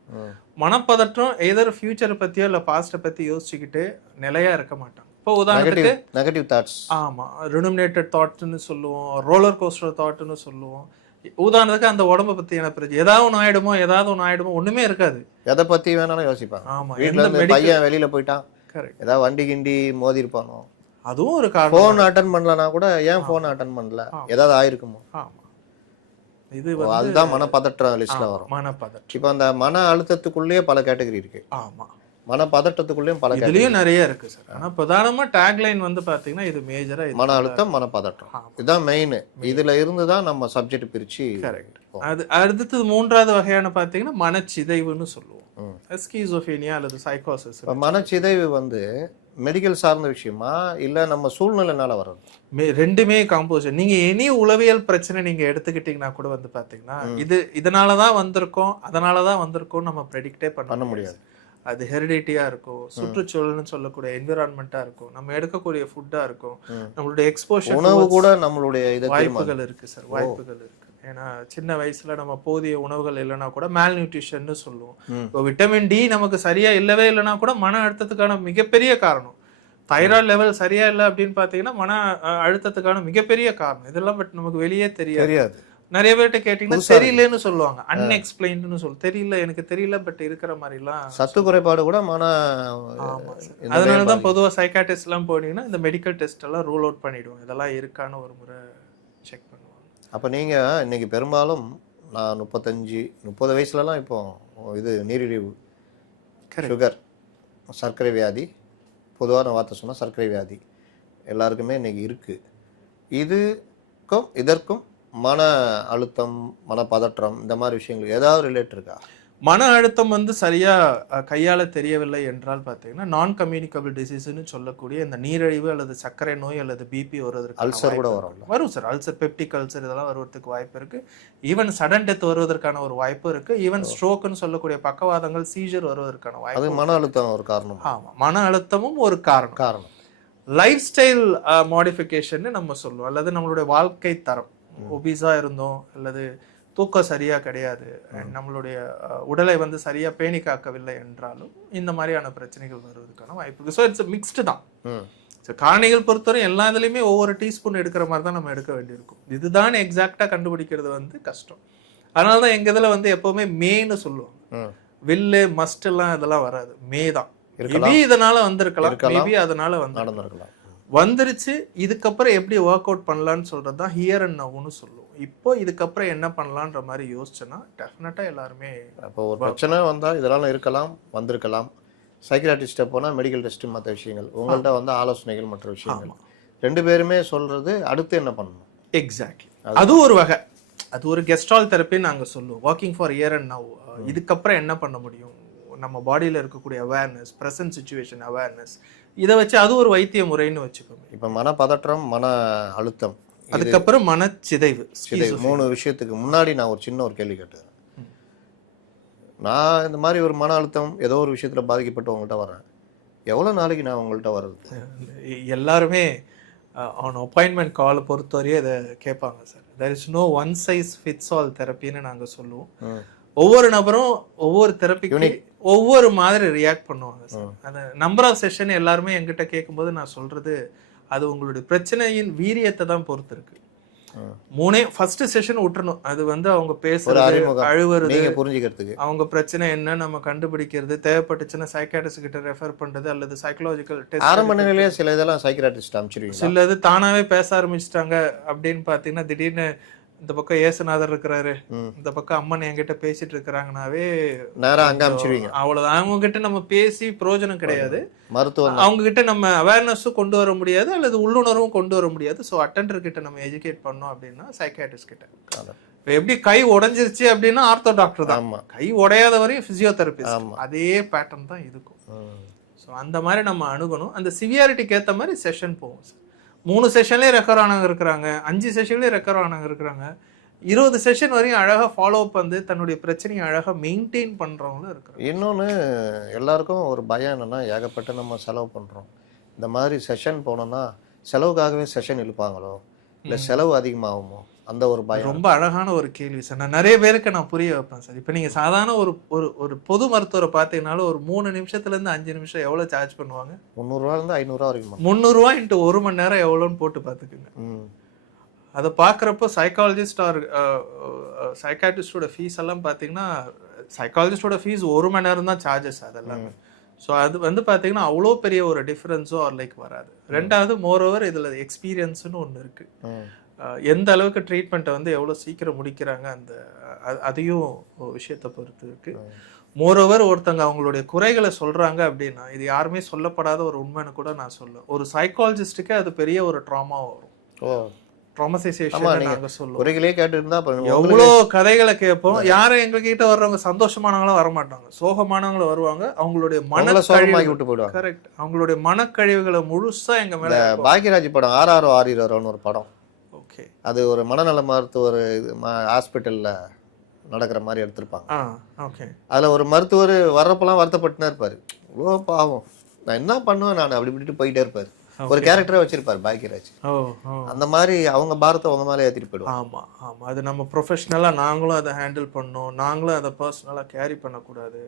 மனப்பதற்றம் எதர் ஃபியூச்சரை பத்தியோ இல்ல பாஸ்ட பத்தி யோசிச்சுக்கிட்டு நிலையா இருக்க மாட்டாங்க. இப்போ உதாரணத்துக்கு நெகட்டிவ் தாட்ஸ். ஆமா, ருமினேட்டட் தாட்ஸ்னு சொல்லுவோம், ரோலர் கோஸ்டர் தாட்னு சொல்லுவோம். உதாரணத்துக்கு அந்த உடம்ப பத்தி என்ன பிரச்சனை, ஏதாவது ஒன்று ஆயிடுமோ ஒண்ணுமே இருக்காது. எதை பத்தி வேணாலும் யோசிப்பாங்க. ஆமா, வீட்டுல இருந்து பையன் வெளியில போயிட்டான், கரெக்ட், ஏதாவது வண்டி கிண்டி மோதி இருப்பானோ, அதுவும் ஒரு காரணம். போன் அட்டன் பண்ணலனா கூட ஏன் போன் அட்டன் பண்ணல, ஏதாவது ஆயிருக்குமோ. ஆமா, இது அதுதான் மனப்பதற்ற லிஸ்ட்ல வரும். மனப்பதற்றம். இப்போ அந்த மன அழுத்தத்துக்குள்ளேயே பல கேட்டகரி இருக்கு. ஆமா, மனப்பதட்டத்துக்குள்ளேயும் பல இதுலயும் நிறைய இருக்கு சார். ஆனா பிரதானமா டேக்லைன் வந்து பாத்தீங்கன்னா இது மேஜரா மன அழுத்தம் மனப்பதட்டம், இதுதான் மெயின். இதுல இருந்து தான் நம்ம சப்ஜெக்ட் பிரிச்சு. கரெக்ட். அது அடுத்தது மூன்றாவது வகையான பாத்தீங்கன்னா மனச்சிதைவுன்னு சொல்லுவோம், ஸ்கிசோஃபீனியா அல்லது சைக்கோசிஸ். மனச்சிதைவு வந்து மெடிக்கல் சார்ந்த விஷயமா இல்ல நம்ம சூழ்நிலைனால வர்றது? ரெண்டுமே காம்போசிஷன். நீங்க எனி உளவியல் பிரச்சனை நீங்க எடுத்துக்கிட்டீங்கன்னா கூட வந்து பாத்தீங்கன்னா இதனாலதான் வந்திருக்கோம் அதனாலதான் வந்திருக்கோம் நம்ம ப்ரெடிக்டே பண்ண முடியாது. அது ஹெரிடிட்டியா இருக்கும், சுற்றுச்சூழல்னு சொல்லக்கூடிய என்விரான்மெண்டா இருக்கும், நம்ம எடுக்கக்கூடிய ஃபுட்டா இருக்கும், நம்மளுடைய எக்ஸ்போஷர், உணவு கூட நம்மளுடைய வாய்ப்புகள் இருக்கு சார், வாய்ப்புகள் இருக்கு. ஏன்னா சின்ன வயசுல நம்ம போதிய உணவுகள் இல்லைன்னா கூட மேல் நியூட்ரிஷன்னு சொல்லுவோம். இப்போ விட்டமின் டி நமக்கு சரியா இல்லவே இல்லைன்னா கூட மன அழுத்தத்துக்கான மிகப்பெரிய காரணம். தைராய்டு லெவல் சரியா இல்லை அப்படின்னு பாத்தீங்கன்னா மன அழுத்தத்துக்கான மிகப்பெரிய காரணம். இதெல்லாம் பட் நமக்கு வெளியே தெரியாது. நிறைய பேர்கிட்ட கேட்டீங்கன்னா தெரியலன்னு சொல்லுவாங்க, அன்எக்ஸ்பிளைன்டுன்னு சொல்லுவாங்க. தெரியல, எனக்கு தெரியல, பட் இருக்கிற மாதிரிலாம் சத்து குறைபாடு கூட மன. அதனாலதான் பொதுவாக சைக்காட்டிஸ்ட் எல்லாம் போனீங்கன்னா இந்த மெடிக்கல் டெஸ்ட் எல்லாம் ரூல் அவுட் பண்ணிடுவோம், இதெல்லாம் இருக்கான்னு ஒரு முறை செக் பண்ணுவாங்க. அப்போ நீங்கள் இன்னைக்கு பெரும்பாலும் நான் 30 வயசுலலாம் இப்போ இது நீரிழிவு, சுகர், சர்க்கரை வியாதி, பொதுவான வார்த்தை சொன்னால் சர்க்கரை வியாதி எல்லாருக்குமே இன்னைக்கு இருக்குது. இதற்கும் மன அழுத்தம், மனப்பதற்றம் இந்த மாதிரி விஷயங்கள் ஏதாவது ரிலேட் இருக்கா? மன அழுத்தம் வந்து சரியா கையாள தெரியவில்லை என்றால் பார்த்தீங்கன்னா நான் கம்யூனிகபிள் டிசீஸ்ன்னு சொல்லக்கூடிய இந்த நீரிழிவு அல்லது சர்க்கரை நோய் அல்லது பிபி வருவதற்கு அல்சர் கூட வரும் சார். அல்சர், பெப்டிக் அல்சர் இதெல்லாம் வருவதற்கு வாய்ப்பு இருக்கு. ஈவன் சடன் டெத் வருவதற்கான ஒரு வாய்ப்பு இருக்கு. ஈவன் ஸ்ட்ரோக்னு சொல்லக்கூடிய பக்கவாதங்கள், சீஜர் வருவதற்கான வாய்ப்பு. அது மன அழுத்தம் ஒரு காரணம். ஆமா, மன அழுத்தமும் ஒரு காரணம். லைஃப் ஸ்டைல் மாடிஃபிகேஷன் நம்ம சொல்லுவோம், அல்லது நம்மளுடைய வாழ்க்கை தரம். ஒபிஸா இருந்தோம் அல்லது தூக்கம் சரியா கிடையாது, நம்மளுடைய உடலை வந்து சரியா பேணி காக்கவில்லை என்றாலும் இந்த மாதிரியான பிரச்சனைகள் வருவதற்கான வாய்ப்பு இருக்கு. ஸோ இட்ஸ் மிக்ஸ்டு தான். காரணிகள் பொறுத்தவரை எல்லா இதுலையுமே ஒவ்வொரு டீஸ்பூன் எடுக்கிற மாதிரி தான் நம்ம எடுக்க வேண்டியிருக்கும். இதுதான் எக்ஸாக்டா கண்டுபிடிக்கிறது வந்து கஷ்டம். அதனாலதான் எங்க இதுல வந்து எப்பவுமே மேன்னு சொல்லுவாங்க. வில்லு மஸ்ட் எல்லாம் இதெல்லாம் வராது, மே தான். இதனால வந்திருக்கலாம், மேபி அதனால வந்து வந்துருச்சு. இதுக்கப்புறம் எப்படி ஒர்க் அவுட் பண்ணலான்னு சொல்றது தான் ஹியர் அண்ட் நவ்னு சொல்லுவோம். இப்போ இதுக்கப்புறம் என்ன பண்ணலான்ற மாதிரி யோசிச்சோன்னா டெஃபினட்டா எல்லாருமே. அப்போ ஒரு பிரச்சனை வந்தா இதெல்லாம் இருக்கலாம், வந்திருக்கலாம், சைக்கியாட்ரிஸ்ட்டை போனால் மெடிக்கல் டெஸ்ட்டு மற்ற விஷயங்கள், உங்கள்கிட்ட வந்து ஆலோசனைகள் மற்ற விஷயங்கள். 2 பேருமே சொல்கிறது அடுத்து என்ன பண்ணணும். எக்ஸாக்ட்லி, அது ஒரு வகை, அது ஒரு கெஸ்டால் தெரப்பின்னு நாங்கள் சொல்லுவோம். Walking for year and now. இதுக்கப்புறம் என்ன பண்ண முடியும், நம்ம பாடியில் இருக்கக்கூடிய அவேர்னஸ், ப்ரெசன்ட் சுச்சுவேஷன் அவேர்னஸ், இதை வச்சு அது ஒரு வைத்திய முறைன்னு வச்சுக்கோங்க. இப்போ மனப்பதற்றம், மன அழுத்தம், அதுக்கப்புறம் மனச்சிதைவு, 3 விஷயத்துக்கு முன்னாடி நான் ஒரு சின்ன கேள்வி கேட்டேன். நான் இந்த மாதிரி ஒரு மன அழுத்தம் ஏதோ ஒரு விஷயத்தில் பாதிக்கப்பட்டு உங்கள்கிட்ட வரேன், எவ்வளோ நாளைக்கு நான் உங்கள்கிட்ட வர்றது? எல்லாருமே ஆன் அப்பாயின்மெண்ட் காலை பொறுத்தவரையே இதை கேட்பாங்க sir. There is no one size fits all தெரப்பின்னு நாங்கள் சொல்லுவோம். ஒவ்வொரு நபரும் ஒவ்வொரு தெரப்பிக்கு ஒவ்வொரு மாதிரி ரியாக்ட் பண்ணுவாங்க சார். அந்த நம்பர் ஆஃப் செஷன் எல்லாருமே எங்கிட்ட கேட்கும்போது நான் சொல்றது, அது உங்களுடைய பிரச்சனையின் வீரியத்தை தான் பொறுத்து இருக்கு. 3 ஃபர்ஸ்ட் செஷன் விட்டுறணும். அது வந்து அவங்க பேசுறது, அழுவுறது, புரிஞ்சுக்கிறதுக்கு, அவங்க பிரச்சனை என்ன நம்ம கண்டுபிடிக்கிறது, தேவைப்பட்டுச்சுன்னா சைக்காட்ரிஸ்ட் கிட்ட ரெஃபர் பண்றது, அல்லது சைக்காலஜிக்கல் டெஸ்ட். ஆரம்ப நிலையிலேயே சில இதெல்லாம் சைக்காட்ரிஸ்ட் அனுப்பிச்சிருவீங்க. சில இது தானாவே பேச ஆரம்பிச்சிட்டாங்க அப்படின்னு பாத்தீங்கன்னா, திடீர்னு இந்த பக்கம் ஏசுநாதர் இருக்கிறாரு, இந்த பக்கம் அம்மன் என்கிட்ட பேசிட்டு இருக்கிறாங்கனாவே நேரா அங்க அனுப்பிச்சிருவீங்க. அவ்வளவுதான். அவங்க கிட்ட நம்ம பேசி பிரயோஜனம் கிடையாது. மருத்துவம் அவங்க கிட்ட நம்ம அவேர்னஸும் கொண்டு வர முடியாது, அல்லது உள்ளுணர்வும் கொண்டு வர முடியாது. ஸோ அட்டெண்டர் கிட்ட நம்ம எஜுகேட் பண்ணோம் அப்படின்னா சைக்காட்ரிஸ்ட் கிட்ட. இப்போ எப்படி கை உடைஞ்சிருச்சு அப்படின்னா ஆர்த்தோ டாக்டர் தான். கை உடையாத வரையும் பிசியோதெரபிஸ்ட். அதே பேட்டர்ன் தான் இருக்கும். ஸோ அந்த மாதிரி நம்ம அணுகணும். அந்த சிவியாரிட்டிக்கு ஏற்ற மாதிரி செஷன் போகும் சார். 3 செஷன்லேயே ரெக்கவர் ஆனவங்க இருக்கிறாங்க, 5 செஷன்லேயே ரெக்கவர் ஆனவங்க இருக்கிறாங்க, 20 செஷன் வரையும் அழகாக ஃபாலோ அப் வந்து தன்னுடைய பிரச்சனையை அழகாக மெயின்டைன் பண்ணுறவங்களும் இருக்கிறாங்க. இன்னொன்று எல்லாருக்கும் ஒரு பயம் என்னென்னா, ஏகப்பட்ட நம்ம செலவு பண்ணுறோம், இந்த மாதிரி செஷன் போனோம்னா செலவுக்காகவே செஷன் இழுப்பாங்களோ, இல்லை செலவு அதிகமாகுமோ, அந்த ஒரு பயம். ரொம்ப அழகான ஒரு கேள்வி சார். நான் நிறைய பேருக்கு நான் புரிய வைப்பேன் சார். இப்போ நீங்கள் சாதாரண ஒரு பொது மருத்துவரை பார்த்தீங்கன்னாலும் ஒரு 3 நிமிஷத்துலேருந்து 5 நிமிஷம் எவ்வளோ சார்ஜ் பண்ணுவாங்க? 300 500 வரைக்கும். 300 × 1 மணி நேரம் எவ்வளோன்னு போட்டு பார்த்துக்குங்க. அதை பார்க்குறப்போ சைக்காலஜிஸ்ட் ஆர் சைக்காட்ரிஸ்டோட ஃபீஸ் எல்லாம் பார்த்தீங்கன்னா, சைக்காலஜிஸ்டோட ஃபீஸ் 1 மணி நேரம் தான் சார்ஜஸ் அதெல்லாமே. ஸோ அது வந்து பார்த்தீங்கன்னா அவ்வளோ பெரிய ஒரு டிஃப்ரென்ஸோ ஆர் லைக் வராது. ரெண்டாவது மோரோவர் இதில் எக்ஸ்பீரியன்ஸ்னு ஒன்று இருக்குது. எந்த அளவுக்கு ட்ரீட்மெண்ட்டை வந்து எவ்வளோ சீக்கிரம் முடிக்கிறாங்க, அந்த அதையும் விஷயத்தை பொறுத்து இருக்கு. மோரோவர் ஒருத்தங்க அவங்களுடைய குறைகளை சொல்றாங்க அப்படின்னா, இது யாருமே சொல்லப்படாத ஒரு உண்மைன்னு கூட நான் சொல்லுவேன். ஒரு சைக்காலஜிஸ்டுக்கு அது பெரிய ஒரு ட்ராமா வரும். ட்ராமசைசேஷன் நாங்க சொல்லுவோம். குறைகளே கேட்டுருந்தா எவ்வளோ கதைகளை கேட்போம். யாரும் எங்ககிட்ட வர்றவங்க சந்தோஷமானவங்களும் வரமாட்டாங்க, சோகமானவங்களும் வருவாங்க. அவங்களுடைய மனக்கழிவு விட்டு போயிடுவாங்க. கரெக்ட், அவங்களுடைய மனக்கழிவுகளை முழுசா எங்க மேல. பாக்யராஜ் படம் RRR ஒரு படம், அது ஒரு மனநல மருத்துவர் ஹாஸ்பிட்டலில் நடக்கிற மாதிரி எடுத்திருப்பாங்க. அதில் ஒரு மருத்துவர் வர்றப்பெல்லாம் வருத்தப்பட்டுனா இருப்பார், ஓ பாவம் நான் என்ன பண்ணுவேன் நான், அப்படி இப்படிட்டு போயிட்டே இருப்பார். ஒரு கேரக்டரே வச்சிருப்பார் பாக்யராஜ். அந்த மாதிரி அவங்க பாரத்தை அவங்க மேலே ஏற்றிட்டு போயிடுவோம். ஆமாம் ஆமாம், அது நம்ம ப்ரொஃபஷ்னலாக நாங்களும் அதை ஹேண்டில் பண்ணோம், நாங்களும் அதை பர்சனலாக கேரி பண்ணக்கூடாது.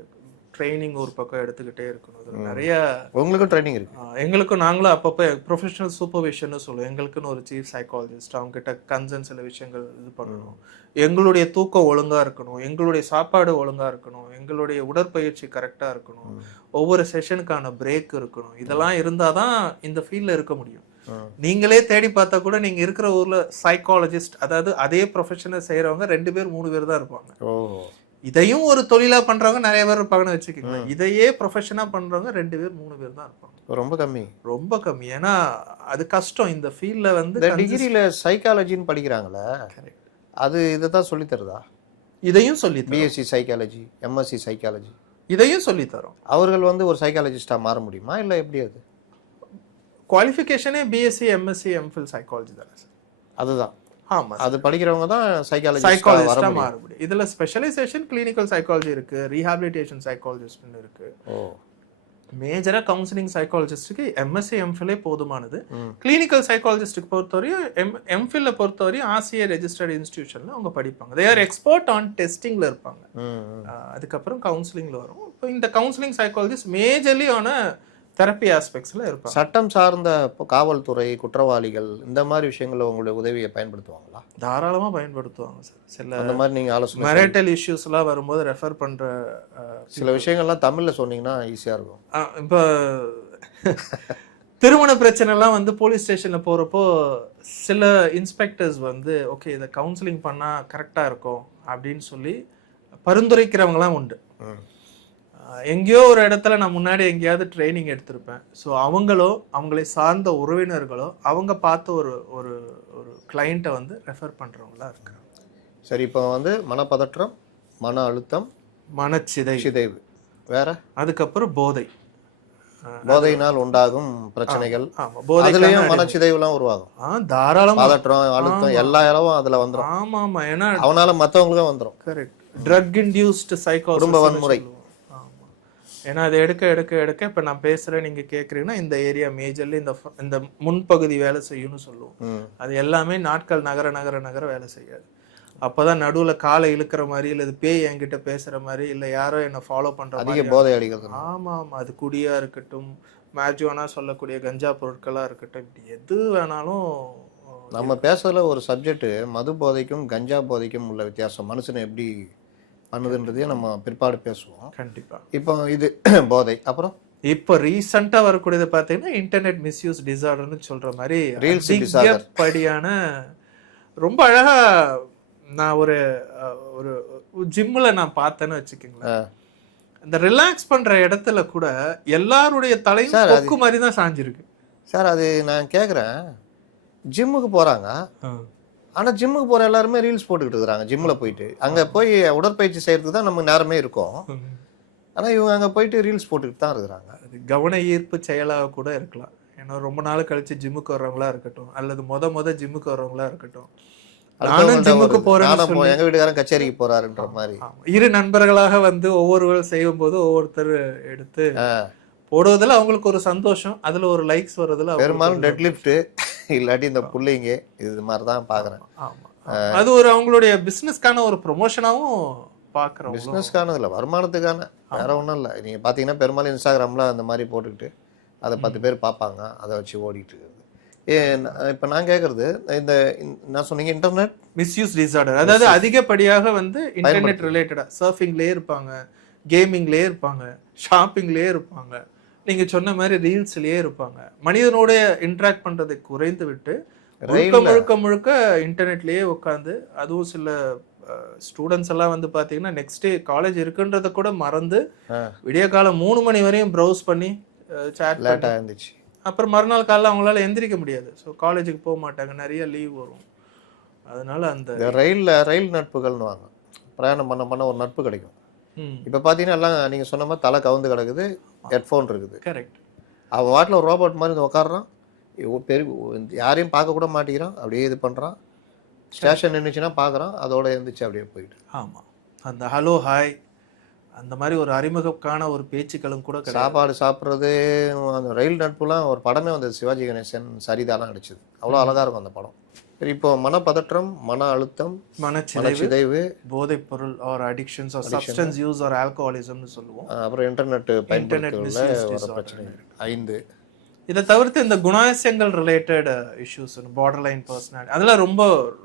ட்ரைனிங் ஒரு பக்கம் எடுத்துக்கிட்டே இருக்கணும். நிறைய உங்களுக்கும் ட்ரைனிங் இருக்கு. எங்களுக்கும் நாங்களும் அப்பப்போ ப்ரொஃபஷனல் சூப்பர்விஷன் சொல்லுவோம். எங்களுக்குன்னு ஒரு சீஃப் சைக்காலஜிஸ்ட், அவங்க கிட்ட கன்சர்ன் சில விஷயங்கள் இது பண்ணணும். எங்களுடைய தூக்கம் ஒழுங்கா இருக்கணும், எங்களுடைய சாப்பாடு ஒழுங்கா இருக்கணும், எங்களுடைய உடற்பயிற்சி கரெக்டா இருக்கணும், ஒவ்வொரு செஷனுக்கான பிரேக் இருக்கணும். இதெல்லாம் இருந்தாதான் இந்த ஃபீல்ட்ல இருக்க முடியும். நீங்களே தேடி பார்த்தா கூட நீங்க இருக்கிற ஊர்ல சைக்காலஜிஸ்ட், அதாவது அதே ப்ரொஃபஷனை செய்யறவங்க 2 பேர் 3 பேர் தான் இருப்பாங்க. இதையும் ஒரு தொழிலா பண்றவங்க நிறைய பேர் இருப்பாங்கன்னு வச்சுக்கோங்க. இதையே ப்ரொஃபஷனா பண்றவங்க 2 பேர் 3 பேர் தான் இருப்பாங்க. ரொம்ப கம்மி, ரொம்ப கம்மி. ஏன்னா அது கஷ்டம். இந்த ஃபீல்ட்ல வந்து டிகிரியில சைக்காலஜின்னு படிக்கிறாங்களே, அது இதை தான் சொல்லி தருதா? இதையும் சொல்லி பிஎஸ்சி சைக்காலஜி, எம்எஸ்சி சைக்காலஜி, இதையும் சொல்லி தரோம். அவர்கள் வந்து ஒரு சைக்காலஜிஸ்டா மாற முடியுமா, இல்லை எப்படி? அது குவாலிஃபிகேஷனே பிஎஸ்சி எம்எஸ்சி எம்ஃபில் சைக்காலஜி தானே சார். அதுதான். ஆமா, அது படிக்கிறவங்க தான் சைக்காலஜிஸ்டா மாற முடியும். இதுல ஸ்பெஷலைசேஷன் கிளினிக்கல் சைக்காலஜி இருக்கு, ரீஹாபிலிட்டேஷன் சைக்காலஜிஸ்ட்னு இருக்கு. மேஜரா கவுன்சிலிங் சைக்காலஜிஸ்டுக்கு எம்எஸ்சி எம்ஃபிலே போதுமானது. கிளினிக்கல் சைக்காலஜிஸ்டுக்கு பொறுத்தவரையும் எம்ஃபில்ல பொறுத்தவரையும் ஆசிய ரெஜிஸ்டர்ட் இன்ஸ்டிடியூஷன்ல அவங்க படிப்பாங்க. தே ஆர் எக்ஸ்பர்ட் ஆன் டெஸ்டிங்ல இருப்பாங்க. அதுக்கப்புறம் கவுன்சிலிங்ல வரும். இப்போ இந்த கவுன்சிலிங் சைக்காலஜிஸ்ட் மேஜர்லி ஆன தெரப்பி ஆஸ்பெக்ட்ஸ்ல இருப்பாங்க. சட்டம் சார்ந்த காவல்துறை, குற்றவாளிகள், இந்த மாதிரி விஷயங்களை உங்களுடைய உதவியை பயன்படுத்துவாங்களா? தாராளமா பயன்படுத்துவாங்க சார். சில அந்த மாதிரி நீங்க ஆலோசனை, மெரிட்டல் இஷ்யூஸ் எல்லாம் வரும்போது ரெஃபர் பண்ற சில விஷயங்கள்லாம் தமிழ்ல சொன்னீங்கன்னா ஈஸியா இருக்கும். இப்போ திருமண பிரச்சனை எல்லாம் வந்து போலீஸ் ஸ்டேஷன்ல போறப்போ சில இன்ஸ்பெக்டர்ஸ் வந்து ஓகே இதை கவுன்சிலிங் பண்ணா கரெக்டா இருக்கும் அப்படின்னு சொல்லி பரிந்துரைக்கிறவங்களாம் உண்டு. எங்கேயோ ஒரு இடத்துல நான் முன்னாடி எங்கேயாவது ட்ரைனிங் எடுத்திருப்பேன். ஸோ அவங்களோ அவங்களை சார்ந்த உறவினர்களோ அவங்க பார்த்த ஒரு ஒரு ஒரு கிளைண்ட்டை வந்து ரெஃபர் பண்ணுறவங்களா இருக்காங்க. சரி, இப்போ வந்து மனப்பதற்றம், மன அழுத்தம், சிதைவு, வேற அதுக்கப்புறம் போதை. போதையினால் உண்டாகும் பிரச்சனைகள், ஆமா, போதை அதுலயும் மனச்சிதைவுலாம் உருவாகும். தாராளமா. பதற்றம், அழுத்தம் எல்லா அளவும் அதுல வந்துடும். ஆமா ஆமா, ஏன்னா அவனால மற்றவங்களுக்கும் வந்துடும். கரெக்ட். ட்ரக் இன்டியூஸ்டு சைக்கோசிஸ், குடும்ப வன்முறை. ஆமா, ஏன்னா அதை எடுக்க எடுக்க எடுக்க இப்போ நான் பேசுகிறேன், நீங்கள் கேட்குறீங்கன்னா இந்த ஏரியா மேஜர்லி இந்த முன்பகுதி வேலை செய்யும்னு சொல்லுவோம். அது எல்லாமே நாட்கள் நகர நகர நகர வேலை செய்யாது. அப்போதான் நடுவில் காலை இழுக்கிற மாதிரி, இல்லை இது பேய் என்கிட்ட பேசுகிற மாதிரி, இல்லை யாரோ என்னை ஃபாலோ பண்ணுற மாதிரி அதிக போதை அடிக்கிறது. ஆமாம் ஆமாம், அது குடியாக இருக்கட்டும், மேஜுவானா சொல்லக்கூடிய கஞ்சா பொருட்களாக இருக்கட்டும், இப்படி எது வேணாலும். நம்ம பேசுறதுல ஒரு சப்ஜெக்ட் மது போதைக்கும் கஞ்சா போதைக்கும் உள்ள வித்தியாசம், மனுஷனை எப்படி பண்ணுதுன்றதையும் நம்ம பிற்பாடு பேசுவோம். கண்டிப்பா. இப்போ இது போதை. அப்புறம் இப்போ ரீசெண்டாக வரக்கூடியது பார்த்தீங்கன்னா இன்டர்நெட் மிஸ்யூஸ் டிசார்டர்னு சொல்ற மாதிரி ரீல்ஸ் டிசார்டர் படியான. ரொம்ப அழகா நான் ஒரு ஒரு ஜிம்ல நான் பார்த்தேன்னு வச்சுக்கோங்களேன், இந்த ரிலாக்ஸ் பண்ற இடத்துல கூட எல்லாருடைய தலையும் கொக்கு மாதிரி தான் சாஞ்சிருக்கு. சார் அது நான் கேட்குறேன், ஜிம்முக்கு போறாங்க, ஆனால் ஜிம்முக்கு போகிற எல்லாருமே ரீல்ஸ் போட்டுக்கிட்டு இருக்கிறாங்க. ஜிம்மில் போயிட்டு அங்கே போய் உடற்பயிற்சி செய்கிறதுக்கு தான் நமக்கு நேரமே இருக்கும். ஆனால் இவங்க அங்கே போயிட்டு ரீல்ஸ் போட்டுக்கிட்டு தான் இருக்கிறாங்க. அது கவன ஈர்ப்பு செயலாக கூட இருக்கலாம். ஏன்னா ரொம்ப நாள் கழிச்சு ஜிம்முக்கு வர்றவங்களா இருக்கட்டும், அல்லது மொத ஜிம்முக்கு வர்றவங்களா இருக்கட்டும், நானும் ஜிம்முக்கு போறேன், எங்க வீட்டுக்காரன் கச்சேரிக்கு போறாருன்ற மாதிரி இரு நண்பர்களாக வந்து ஒவ்வொருவர் செய்யும் போது ஒவ்வொருத்தர் எடுத்து போடுவதில் அவங்களுக்கு ஒரு சந்தோஷம், அதுல ஒரு லைக்ஸ் வர்றதுல பெரும்பாலும் டெட் லிஃப்ட் இல்லாட்டி இந்த புள்ளைங்க இது மாதிரி தான் பாக்குறேன். அது ஒரு அவங்களுடைய பிசினஸ்க்கான ஒரு ப்ரொமோஷனாவும் பாக்குறோம். பிசினஸ்க்கான இல்ல, வருமானத்துக்கான, வேற ஒன்றும் இல்லை. நீங்க பாத்தீங்கன்னா பெரும்பாலும் இன்ஸ்டாகிராம்ல அந்த மாதிரி போட்டுக்கிட்டு அதை 10 பேர் பார்ப்பாங்க, அதை வச்சு ஓடிட்டு இருக்குது. இப்போ நான் கேட்கறது, இந்த நான் சொன்னீங்க இன்டர்நெட் மிஸ்யூஸ் டிசார்டர், அதாவது அதிகப்படியாக வந்து இன்டர்நெட் ரிலேட்டடா சர்ஃபிங்லேயே இருப்பாங்க, கேமிங்லேயே இருப்பாங்க, ஷாப்பிங்லேயே இருப்பாங்க, நீங்க சொன்ன மாதிரி ரீல்ஸ்லயே இருப்பாங்க. மனிதனோட இன்டராக்ட் பண்றதை குறைந்து விட்டு முழுக்க முழுக்க இன்டர்நெட்லயே உட்காந்து, அதுவும் சில ஸ்டூடெண்ட்ஸ் எல்லாம் வந்து பாத்தீங்கன்னா நெக்ஸ்ட் டே காலேஜ் இருக்குன்றத கூட மறந்து விடிய காலம் 3 மணி வரையும் ப்ரௌஸ் பண்ணி சாட் லேட்டாக இருந்துச்சு. அப்புறம் மறுநாள் காலையில் அவங்களால எந்திரிக்க முடியாது. ஸோ காலேஜுக்கு போக மாட்டாங்க, நிறைய லீவ் வரும். அதனால அந்த ரயில் நட்புகள்னு வாங்க, பிரயாணம் பண்ண ஒரு நட்பு கிடைக்கும். இப்போ பார்த்தீங்கன்னா எல்லாம் நீங்கள் சொன்ன மாதிரி தலை கவுந்து கிடக்குது, ஹெட்ஃபோன் இருக்குது. கரெக்ட். அவன் வாட்டில் ஒரு ரோபோட் மாதிரி வந்து உட்காடுறான், யாரையும் பார்க்க கூட மாட்டேங்கிறான், அப்படியே இது பண்ணுறான். ஸ்டேஷன் நின்றுச்சுன்னா பார்க்குறான், அதோட இருந்துச்சு அப்படியே போயிட்டு. ஆமாம், அந்த ஹலோ ஹாய் அந்த மாதிரி ஒரு அறிமுகக்கான ஒரு பேச்சுக்களும் கூட சாப்பாடு சாப்பிட்றது, அந்த ரயில் நட்புலாம் ஒரு படமே வந்தது, சிவாஜி கணேசன் சரிதாலாம் நடிச்சது. அவ்வளோ அழகாக இருக்கும் அந்த படம். சரி, இப்போ மனப்பதற்றம், மன அழுத்தம், மனச்சிதைவு, போதைப் பொருள் or addictions or substance use or ஆல்கஹாலிசம்னு சொல்லுவோம். அப்புறம் இன்டர்நெட் பயன்படுத்துறதுல பிரச்சனை 5. இதை தவிர்த்து இந்த குணாதிசயங்கள் related issues, border line personality, அதெல்லாம் ரொம்ப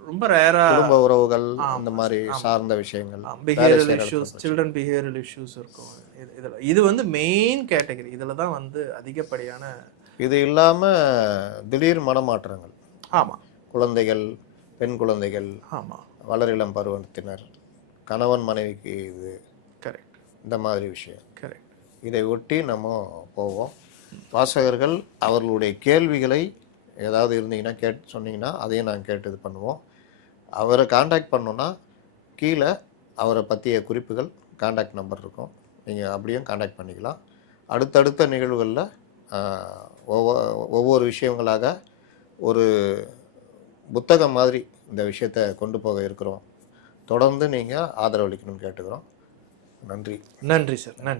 ரொம்ப ரேரா, குடும்ப உறவுகள் அந்த மாதிரி சார்ந்த விஷயங்கள், behavioural issues, children behavioural issues இருக்கும். இது வந்து மெயின் கேட்டகரி. இதுல தான் வந்து அதிகப்படியான. இது இல்லாம திடீர் மனமாற்றங்கள். ஆமா, குழந்தைகள், பெண் குழந்தைகள், ஆமா, வளரிளம் பருவத்தினர், கணவன் மனைவிக்கு இது, கரெக்ட், இந்த மாதிரி விஷயம். கரெக்ட். இதை ஒட்டி நம்ம போவோம். வாசகர்கள் அவர்களுடைய கேள்விகளை ஏதாவது இருந்தீங்கன்னா சொன்னீங்கன்னா அதையும் நாங்கள் கேட்டு இது பண்ணுவோம். அவரை காண்டாக்ட் பண்ணோன்னா கீழே அவரை பற்றிய குறிப்புகள், காண்டாக்ட் நம்பர் இருக்கும், நீங்கள் அப்படியும் காண்டாக்ட் பண்ணிக்கலாம். அடுத்தடுத்த நிகழ்வுகளில் ஒவ்வொரு விஷயங்களாக ஒரு புத்தகம் மாதிரி இந்த விஷயத்தை கொண்டு போக இருக்கிறோம். தொடர்ந்து நீங்கள் ஆதரவளிக்கணும்னு கேட்டுக்கிறோம். நன்றி. நன்றி சார். நன்றி.